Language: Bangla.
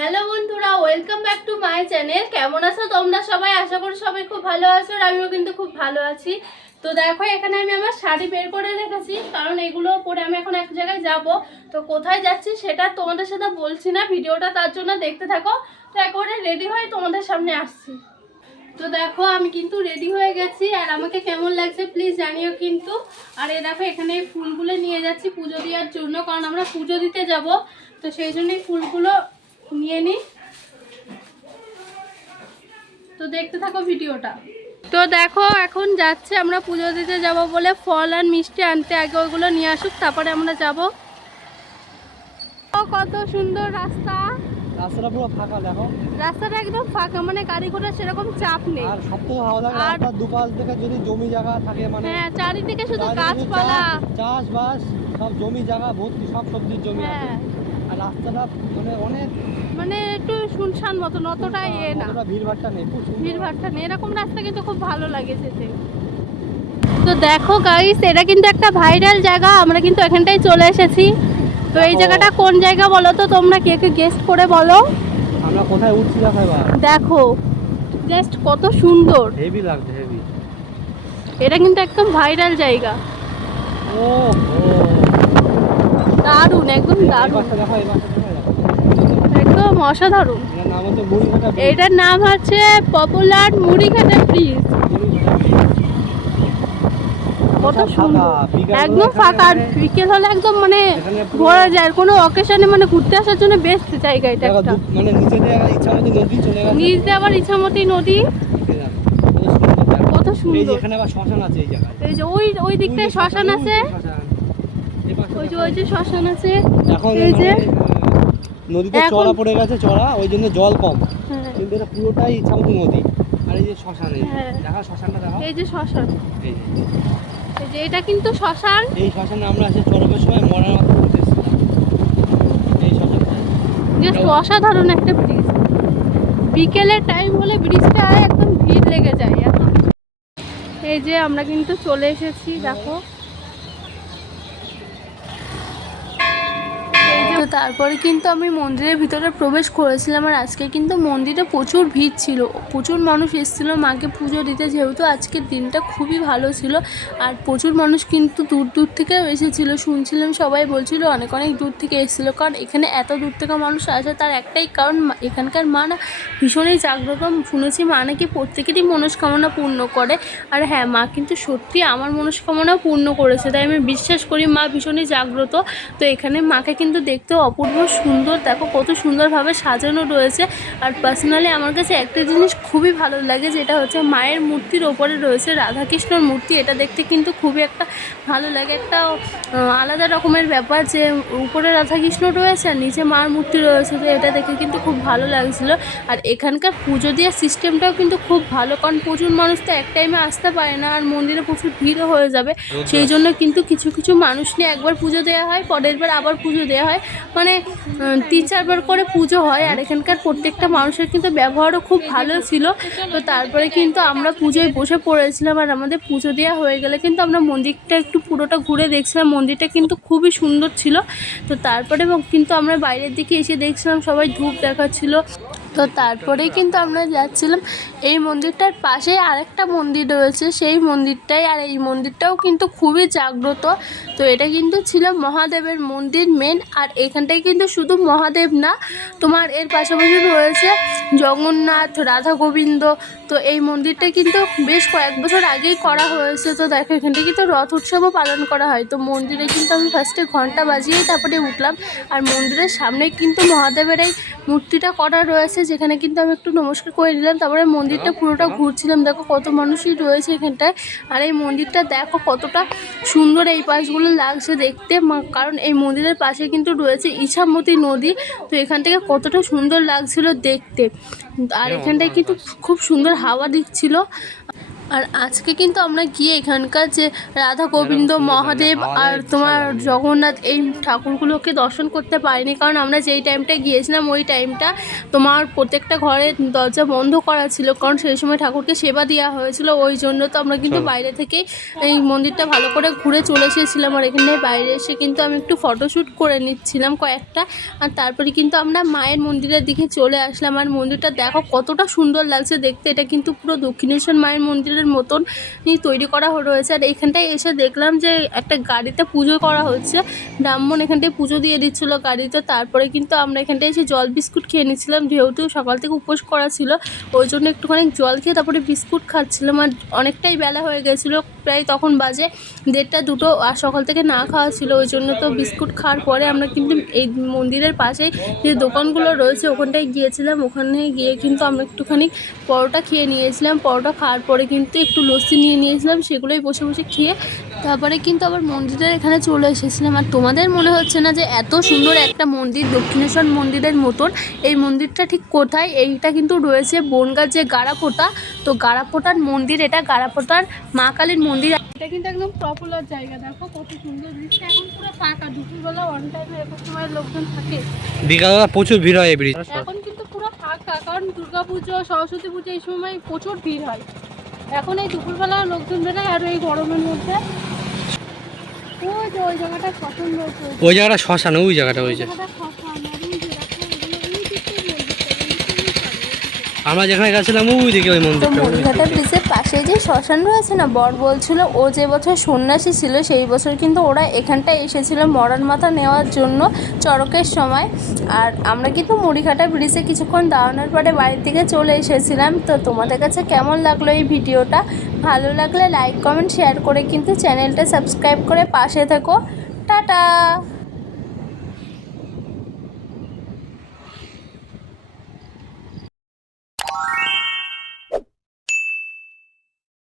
হ্যালো বন্ধুরা, welcome back to my channel. কেমন আছো তোমরা সবাই? আশা করি সবাই খুব ভালো আছো, আর আমিও কিন্তু খুব ভালো আছি। তো দেখো, এখানে আমি আমার শাড়ি বের করে রেখেছি, কারণ এগুলো পরে আমি এখন এক জায়গায় যাব। তো কোথায় যাচ্ছি সেটা তোমাদের সাথে বলছি না, ভিডিওটা তার জন্য দেখতে থাকো। তো একেবারে রেডি হয়ে তোমাদের সামনে আসছি। তো দেখো, আমি কিন্তু রেডি হয়ে গেছি, আর আমাকে কেমন লাগছে প্লিজ জানিও কিন্তু। আর এই দেখো, এখানে এই ফুলগুলো নিয়ে যাচ্ছি পুজো দেওয়ার জন্য, কারণ আমরা পুজো দিতে যাব। তো সেই জন্যই ফুলগুলো নিয়ে নিই। তো দেখতে থাকো ভিডিওটা। তো দেখো, এখন যাচ্ছে, আমরা পুজো দিতে যাব বলে ফল আর মিষ্টি আনতে। আগে ওইগুলো নিয়ে আসুক, তারপরে আমরা যাব। কত সুন্দর রাস্তা, রাস্তাটা পুরো ফাঁকা দেখো। রাস্তাটা একদম ফাঁকা, মানে গাড়ি ঘোড়া সেরকম চাপ নেই। আর সবথেকে ভালো লাগে রাস্তার দুপাশ থেকে যদি জমি জায়গা থাকে, মানে হ্যাঁ, চারিদিকে শুধু গাছপালা, চাষবাস, সব জমি জায়গা ভর্তি, সব সবজির জমি আছে। আর রাস্তাটা মানে অনেক, মানে একটু শুনশান মতন, অতটা ইয়ে না, ভিড়ভাড়টা নেই, ভিড়ভাড়টা নেই। এরকম রাস্তা কিন্তু খুব ভালো লাগে যেতে। তো দেখো গাইস, এটা কিন্তু একটা ভাইরাল জায়গা, আমরা কিন্তু এখানটাই চলে এসেছি। তো এই জায়গাটা কোন জায়গা বলো তো তোমরা, কে কে গেস্ট করে বলো। আমরা কোথায় উঠছি দেখো এবার। দেখো জাস্ট কত সুন্দর, হেভি লাগছে, হেভি। এটা কিন্তু একদম ভাইরাল জায়গা। ও দারুণ, একদম দারুণ, দেখো একদম অসাধারণ। এটার নাম হচ্ছে পপুলার মুড়িঘাটা ব্রিজ। কত সুন্দর, একদম ফাঁকা। আর বিকেল হলে একদম মানে ঘোরা যায়, কোনো অকেশনে মানে ঘুরতে আসার জন্য বেস্ট জায়গা এটা একটা। মানে নিচে দিয়ে ইচ্ছামতি নদী চলে গেছে, নিচ দিয়ে আবার ইছামতি নদী। কত সুন্দর। এখানে আবার শ্মশান আছে এই জায়গায়। এই যে ওই দিকটায় শ্মশান আছে, ওই যে শ্মশান আছে। এখন এই যে নদীতে চড়া পড়ে গেছে, চড়া, ওই জন্য জল কম, কিন্তু এটা পুরোটাই ইচ্ছামতি নদী। আর এই যে শ্মশান, দেখা শ্মশানটা দেখা, এই যে শ্মশান, এই যে এটা কিন্তু শ্মশান। এই শ্মশানে আমরা এসে চড়ানোর সময় মরার মতো ঘুরতে এসেছিলাম। এই শ্মশানটা জাস্ট অসাধারণ একটা ব্রিজ। বিকেলের টাইম হলে ব্রিজটা একদম ভিড় লেগে যায়। এই যে আমরা কিন্তু চলে এসেছি, দেখো। তো তারপরে কিন্তু আমি মন্দিরের ভিতরে প্রবেশ করেছিলাম, আর আজকে কিন্তু মন্দিরে প্রচুর ভিড় ছিল, প্রচুর মানুষ এসেছিলো মাকে পুজো দিতে, যেহেতু আজকের দিনটা খুবই ভালো ছিল। আর প্রচুর মানুষ কিন্তু দূর দূর থেকেও এসেছিলো, শুনছিলাম সবাই বলছিল অনেক অনেক দূর থেকে এসেছিলো। কারণ এখানে এত দূর থেকে মানুষ আসে তার একটাই কারণ, এখানকার মা না ভীষণই জাগ্রত। শুনেছি মা নাকি প্রত্যেকেরই মনস্কামনা পূর্ণ করে। আর হ্যাঁ, মা কিন্তু সত্যি আমার মনস্কামনাও পূর্ণ করেছে, তাই আমি বিশ্বাস করি মা ভীষণই জাগ্রত। তো এখানে মাকে কিন্তু দেখতে অপূর্ব সুন্দর, দেখো কত সুন্দরভাবে সাজানো রয়েছে। আর পার্সোনালি আমার কাছে একটা জিনিস খুবই ভালো লাগে, যেটা হচ্ছে মায়ের মূর্তির ওপরে রয়েছে রাধাকৃষ্ণর মূর্তি। এটা দেখতে কিন্তু খুবই একটা ভালো লাগে, একটা আলাদা রকমের ব্যাপার, যে উপরে রাধাকৃষ্ণ রয়েছে আর নিচে মার মূর্তি রয়েছে। তো এটা দেখে কিন্তু খুব ভালো লাগছিল। আর এখানকার পুজো দেওয়ার সিস্টেমটাও কিন্তু খুব ভালো, কারণ প্রচুর মানুষ তো এক টাইমে আসতে পারে না, আর মন্দিরে প্রচুর ভিড়ও হয়ে যাবে। সেই জন্য কিন্তু কিছু কিছু মানুষ নিয়ে একবার পুজো দেওয়া হয়, পরের বার আবার পুজো দেওয়া হয়, মানে 3-4 বার করে পুজো হয়। আর এখানকার প্রত্যেকটা মানুষের কিন্তু ব্যবহারও খুব ভালো ছিল। তো তারপরে কিন্তু আমরা পুজোয় বসে পড়েছিলাম, আর আমাদের পুজো দেওয়া হয়ে গেলে কিন্তু আমরা মন্দিরটা একটু পুরোটা ঘুরে দেখছিলাম। মন্দিরটা কিন্তু খুবই সুন্দর ছিল। তো তারপরে কিন্তু আমরা বাইরের দিকে এসে দেখছিলাম সবাই ধূপ দেখাচ্ছিল। তো তারপরেই কিন্তু আমরা যাচ্ছিলাম, এই মন্দিরটার পাশে আরেকটা মন্দির রয়েছে সেই মন্দিরটাই, আর এই মন্দিরটাও কিন্তু খুবই জাগ্রত। তো এটা কিন্তু ছিল মহাদেবের মন্দির মেন। আর এখানটায় কিন্তু শুধু মহাদেব না, তোমার এর পাশাপাশি রয়েছে জগন্নাথ, রাধা গোবিন্দ। তো এই মন্দিরটা কিন্তু বেশ কয়েক বছর আগেই করা হয়েছে। তো দেখো, এখানটায় কিন্তু রথ উৎসবও পালন করা হয়। তো মন্দিরে কিন্তু আমি ফার্স্টে ঘন্টা বাজিয়েই তারপরে উঠলাম। আর মন্দিরের সামনে কিন্তু মহাদেবের এই মূর্তিটা করা রয়েছে, যেখানে কিন্তু আমি একটু নমস্কার করে নিলাম। তারপরে মন্দিরটা পুরোটা ঘুরছিলাম, দেখো কত মানুষই রয়েছে এখানটায়। আর এই মন্দিরটা দেখো কতটা সুন্দর এই পাশগুলো লাগছে দেখতে, কারণ এই মন্দিরের পাশে কিন্তু রয়েছে ইছামতি নদী। তো এখান থেকে কতটা সুন্দর লাগছিল দেখতে। আর এখানটায় কিন্তু খুব সুন্দর হাওয়া দিচ্ছিল। আর আজকে কিন্তু আমরা গিয়ে এখানকার যে রাধা গোবিন্দ মহাদেব আর তোমার জগন্নাথ এই ঠাকুরগুলোকে দর্শন করতে পারিনি, কারণ আমরা যেই টাইমটা গিয়েছিলাম ওই টাইমটা তোমার প্রত্যেকটা ঘরের দরজা বন্ধ করা ছিল, কারণ সেই সময় ঠাকুরকে সেবা দেওয়া হয়েছিল। ওই জন্য তো আমরা কিন্তু বাইরে থেকে এই মন্দিরটা ভালো করে ঘুরে চলে এসেছিলাম। আর এখানে বাইরে এসে কিন্তু আমি একটু ফটোশ্যুট করে নিচ্ছিলাম কয়েকটা, আর তারপরে কিন্তু আমরা মায়ের মন্দিরের দিকে চলে আসলাম। আর মন্দিরটা দেখো কতটা সুন্দর লাগছে দেখতে, এটা কিন্তু পুরো দক্ষিণেশ্বর মায়ের মন্দিরের মতন তৈরি করা রয়েছে। আর এখানটায় এসে দেখলাম যে একটা গাড়িতে পুজো করা হচ্ছে, ব্রাহ্মণ এখানটায় পুজো দিয়ে দিচ্ছিলো গাড়িতে। তারপরে কিন্তু আমরা এখানটায় এসে জল বিস্কুট খেয়ে নিচ্ছিলাম, যেহেতু সকাল থেকে উপোস করা ছিল ওই জন্য একটুখানি জল খেয়ে তারপরে বিস্কুট খাচ্ছিলাম। আর অনেকটাই বেলা হয়ে গেছিলো, প্রায় তখন বাজে 1:30 2, আর সকাল থেকে না খাওয়া ছিল, ওই জন্য তো বিস্কুট খাওয়ার পরে আমরা কিন্তু এই মন্দিরের পাশেই যে দোকানগুলো রয়েছে ওখানটায় গিয়েছিলাম। ওখানে গিয়ে কিন্তু আমরা একটুখানি পরোটা খেয়ে নিয়েছিলাম। পরোটা খাওয়ার পরে কিন্তু একটু লস্যি নিয়ে নিয়েছিলাম, সেগুলোই বসে বসে খেয়ে তারপরে কিন্তু আবার মন্দিরের এখানে চলে এসেছিলাম। আর তোমাদের মনে হচ্ছে না যে এত সুন্দর একটা মন্দির দক্ষিণেশ্বর মন্দিরের মতন, এই মন্দিরটা ঠিক কোথায়? এইটা কিন্তু রয়েছে বনগাঁ যে গাড়াপোতা, তো গাড়াপোতার মন্দির, এটা গাড়াপোতার মা কালীর মন্দির। এটা কিন্তু একদম পপুলার জায়গা, দেখো কত সুন্দর দৃশ্য। এখন পুরো ফাঁকা, দুপুরবেলা অন টাইমে এরকম সময় লোকজন থাকে, বিকালবেলা প্রচুর ভিড় হয় এই ব্রিজ। এখন কিন্তু পুরো ফাঁকা, কারণ দুর্গাপুজো সরস্বতী পুজো এই সময় প্রচুর ভিড় হয়। এখন এই দুপুরবেলা লোকজন বেরোয়, আর এই গরমের মধ্যে ওই যে ওই জায়গাটা পছন্দ হয়েছে, ওই জায়গাটা শ্মশান, ওই জায়গাটা ওই যে আমরা যেখানে গেছিলাম ওই দিকে ওই তো মন্দিরটা। মরিঘাটা ব্রিজের পাশে যে শ্মশান রয়েছে না, বর বলছিল ও যে বছর সন্ন্যাসী ছিল সেই বছর কিন্তু ওরা এখানটায় এসেছিল মরার মাথা নেওয়ার জন্য চড়কের সময়। আর আমরা কিন্তু মুড়িঘাটা ব্রিজে কিছুক্ষণ দাঁড়ানোর পরে বাড়ির দিকে চলে এসেছিলাম। তো তোমাদের কাছে কেমন লাগলো এই ভিডিওটা? ভালো লাগলে লাইক কমেন্ট শেয়ার করে কিন্তু চ্যানেলটা সাবস্ক্রাইব করে পাশে থেকো। টাটা।